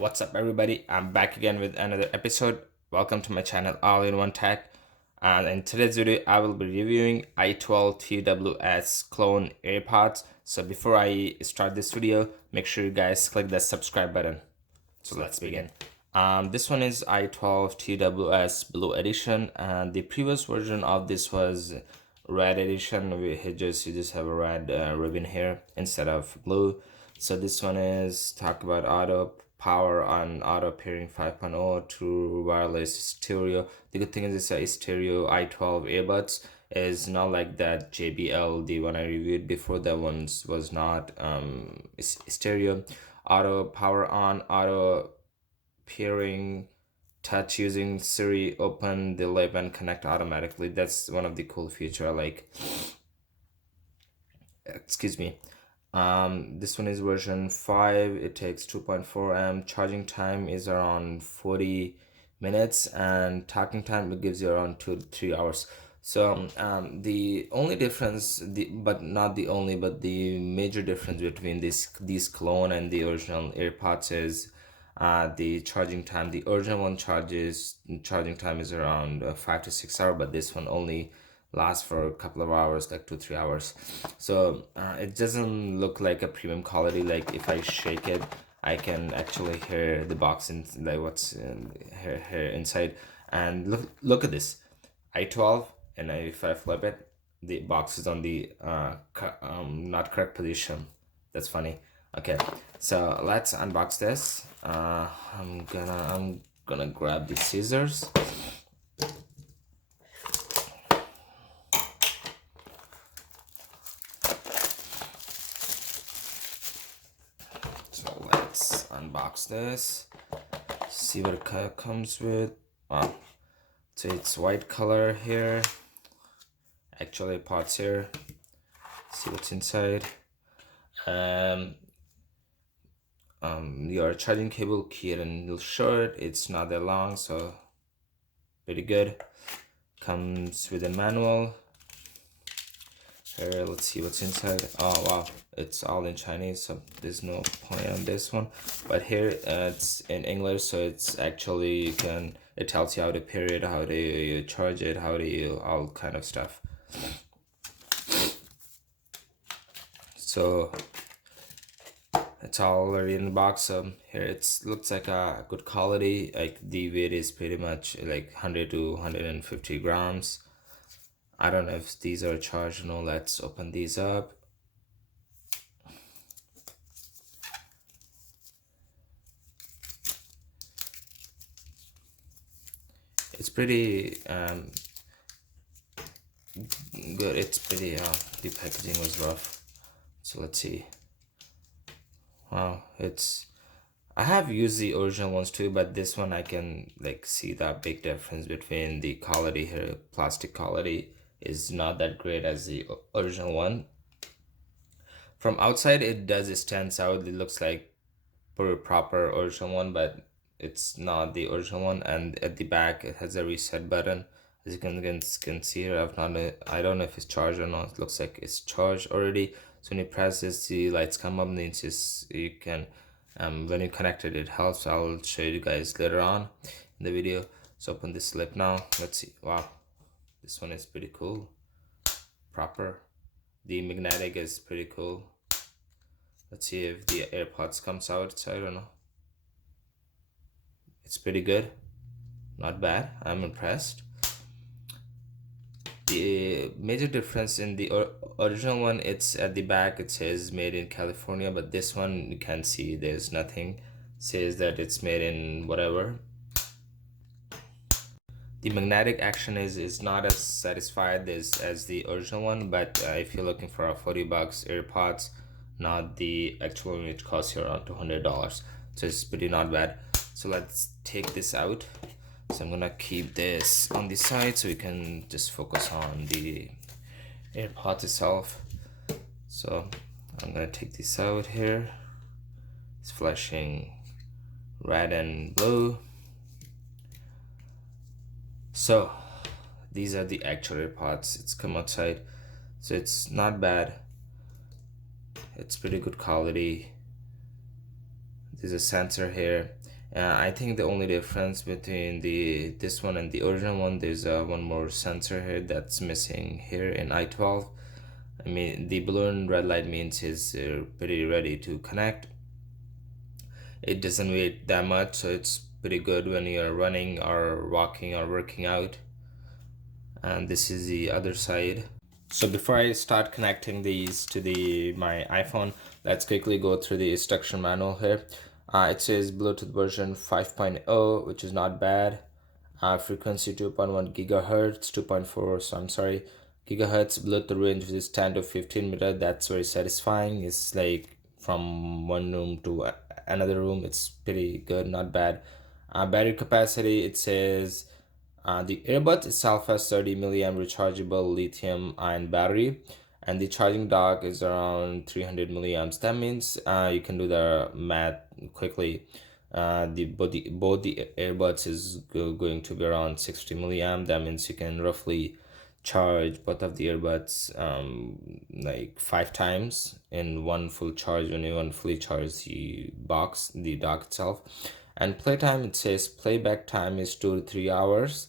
What's up everybody, I'm back again with another episode. Welcome to my channel All in One Tech, and in today's video I will be reviewing i12 TWS clone AirPods. So before I start this video, make sure you guys click that subscribe button. So let's begin. This one is i12 TWS Blue Edition, and the previous version of this was red edition. You just have a red ribbon here instead of blue. So this one is talk about auto power on auto pairing 5.0 true wireless stereo. The good thing is it's a stereo i12 earbuds. Is not like that JBL, the one I reviewed before. That one was not stereo. Auto power on, auto pairing, touch using Siri, open the lip and connect automatically. That's one of the cool feature I like. Excuse me. This one is version 5. It takes 2.4 amp. Charging time is around 40 minutes, and talking time it gives you around 2 to 3 hours. So the only difference, but not the only, but the major difference between these clone and the original AirPods is the charging time. The original one charging time is around 5 to 6 hours, but this one only lasts for a couple of hours, like 2 3 hours. So it doesn't look like a premium quality. Like if I shake it, I can actually hear the box and like what's here inside. And look at this i12, and if I flip it, the box is on the not correct position. That's funny. Okay, so let's unbox this. I'm gonna grab the scissors. So let's unbox this, see what it comes with. Wow, so it's white color here, actually parts here. See what's inside. Your charging cable, key and little short. It's not that long, so pretty good. Comes with a manual. Here, let's see what's inside. Oh wow, it's all in Chinese, so there's no point on this one. But here it's in English, so it's actually it tells you how to pair it, how do you charge it, how do you all kind of stuff. So it's all already in the box. Here it looks like a good quality. Like the weight is pretty much like 100 to 150 grams. I don't know if these are charged or no. Let's open these up. It's pretty good. It's pretty the packaging was rough. So let's see. Wow, I have used the original ones too, but this one I can like see that big difference between the quality here. Plastic quality is not that great as the original one. From outside it does stands out. It looks like proper original one, but it's not the original one. And at the back it has a reset button. As you can see here, I don't know if it's charged or not. It looks like it's charged already. So when you press this, the lights come up, and it's just, you can when you connect it, it helps. I'll show you guys later on in the video. So open this lip now. Let's see. Wow, this one is pretty cool. Proper. The magnetic is pretty cool. Let's see if the AirPods comes out. So I don't know. It's pretty good. Not bad. I'm impressed. The major difference in the original one, it's at the back it says made in California, but this one you can see there's nothing says that it's made in whatever. The magnetic action is not as satisfied as the original one, but if you're looking for a 40 bucks AirPods, not the actual one which costs you around $200, so it's pretty not bad. So let's take this out. So I'm gonna keep this on the side so we can just focus on the AirPods itself. So I'm gonna take this out here. It's flashing red and blue. So these are the actual AirPods. It's come outside, so it's not bad. It's pretty good quality. there's a sensor here. I think the only difference between this one and the original one, there's one more sensor here that's missing here in i12. I mean, the blue and red light means it's pretty ready to connect. It doesn't weigh that much, so it's pretty good when you're running or walking or working out. And this is the other side. So before I start connecting these to my iPhone, let's quickly go through the instruction manual here. It says Bluetooth version 5.0, which is not bad. Frequency 2.1 gigahertz, 2.4, so I'm sorry, gigahertz. Bluetooth range is 10 to 15 meter. That's very satisfying. It's like from one room to another room. It's pretty good, not bad. Battery capacity, it says the earbud itself has 30 milliamp rechargeable lithium ion battery, and the charging dock is around 300 milliamps. That means you can do the math quickly. Both the earbuds is going to be around 60 milliamp. That means you can roughly charge both of the earbuds like 5 times in one full charge when you want fully charge the dock itself. And playtime, it says playback time is 2 to 3 hours,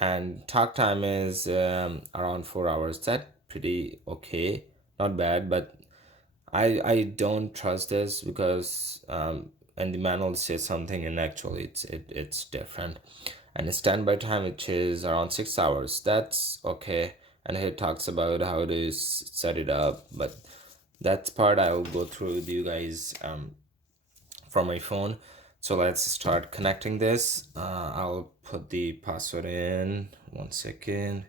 and talk time is around 4 hours. That pretty okay, not bad, but I don't trust this because and the manual says something and actually it's different. And the standby time, which is around 6 hours, that's okay. And here it talks about how to set it up, but that part I'll go through with you guys from my phone. So let's start connecting this. I'll put the password in 1 second.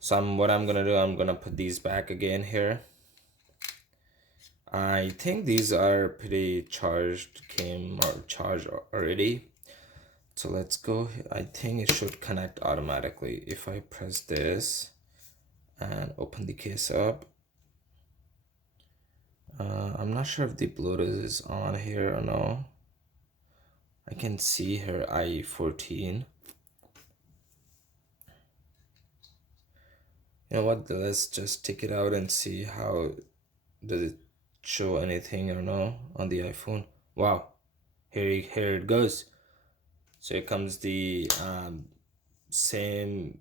So what I'm gonna do, I'm gonna put these back again here. I think these are pretty charged, came or charged already. So let's go. I think it should connect automatically if I press this and open the case up. I'm not sure if the Bluetooth is on here or no. I can see her i14. You know what? Let's just take it out and see how does it show anything or no on the iPhone. Wow, here it goes. So here comes the same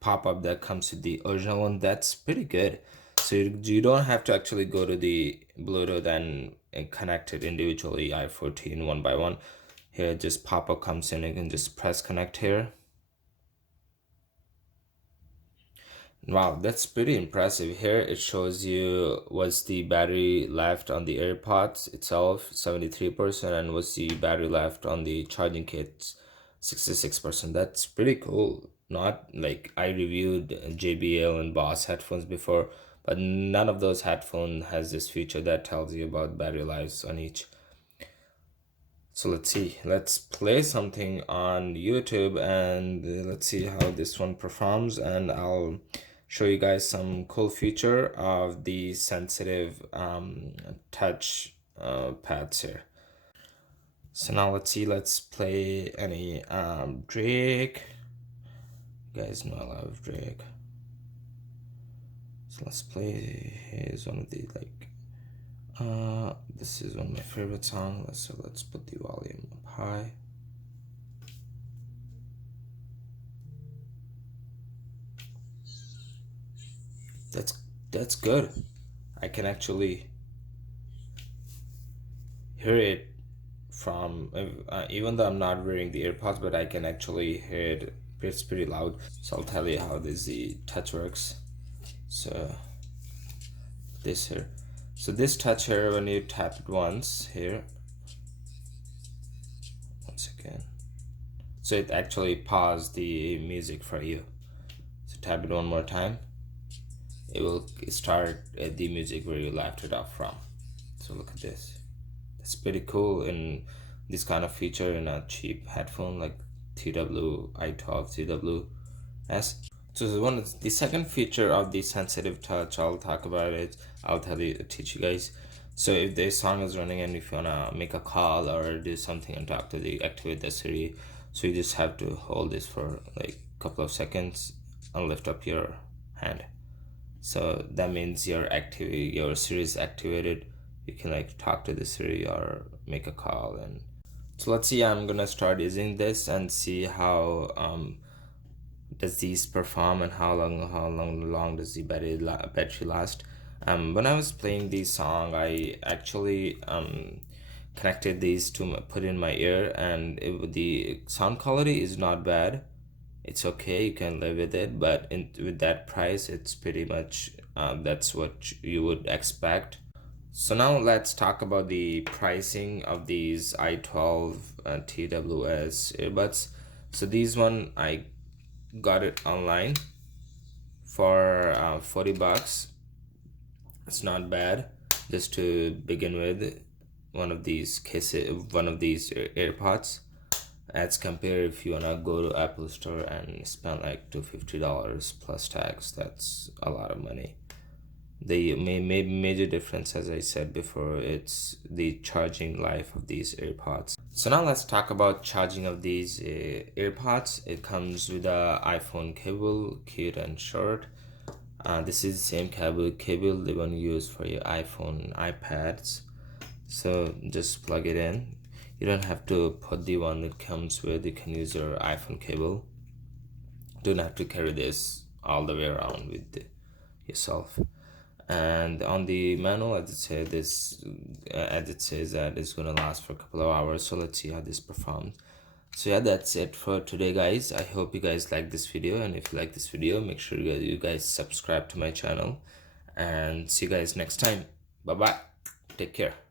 pop-up that comes with the original one. That's pretty good. So you don't have to actually go to the Bluetooth and connect it individually, i14 one by one. Here just pop-up comes in, you can just press connect here. Wow, that's pretty impressive. Here it shows you what's the battery left on the AirPods itself, 73%, and what's the battery left on the charging kit, 66%. That's pretty cool. Not like I reviewed JBL and Boss headphones before, but none of those headphones has this feature that tells you about battery lives on each. So let's see, let's play something on YouTube and let's see how this one performs, and I'll show you guys some cool feature of the sensitive touch pads here. So now let's see, let's play any Drake. You guys know I love Drake. So let's play his one of the this is one of my favorite songs. So let's put the volume up high. That's good. I can actually hear it from even though I'm not wearing the AirPods, but I can actually hear it. It's pretty loud. So I'll tell you how the touch works. So this here. So this touch here, when you tap it once here, 1 second. So it actually paused the music for you. So tap it one more time. It will start the music where you left it off from. So look at this. It's pretty cool in this kind of feature in a cheap headphone like TWS i12 TWS. So the second feature of the sensitive touch I'll talk about it. I'll teach you guys. So if the song is running and if you wanna make a call or do something and activate the Siri, so you just have to hold this for like a couple of seconds and lift up your hand. So that means your Siri is activated. you can like talk to the Siri or make a call. And so let's see, I'm gonna start using this and see how does these perform and how long does the battery last. When I was playing the song, I actually connected these to put in my ear, and the sound quality is not bad. It's okay, you can live with it, but with that price, it's pretty much that's what you would expect. So now let's talk about the pricing of these i12 TWS earbuds. So these one I got it online for 40 bucks. It's not bad. Just to begin with, one of these AirPods, as compared if you wanna go to Apple Store and spend like $250 plus tax. That's a lot of money. The major difference, as I said before, it's the charging life of these AirPods. So now let's talk about charging of these AirPods. It comes with a iPhone cable, cute and short. This is the same cable the one you use for your iPhone, iPads. So just plug it in. You don't have to put the one that comes with. You can use your iPhone cable. Don't have to carry this all the way around with yourself. And on the manual, as it says that it's gonna last for a couple of hours. So let's see how this performs. So yeah, that's it for today, guys. I hope you guys like this video, and if you like this video, make sure you guys subscribe to my channel, and see you guys next time. Bye bye, take care.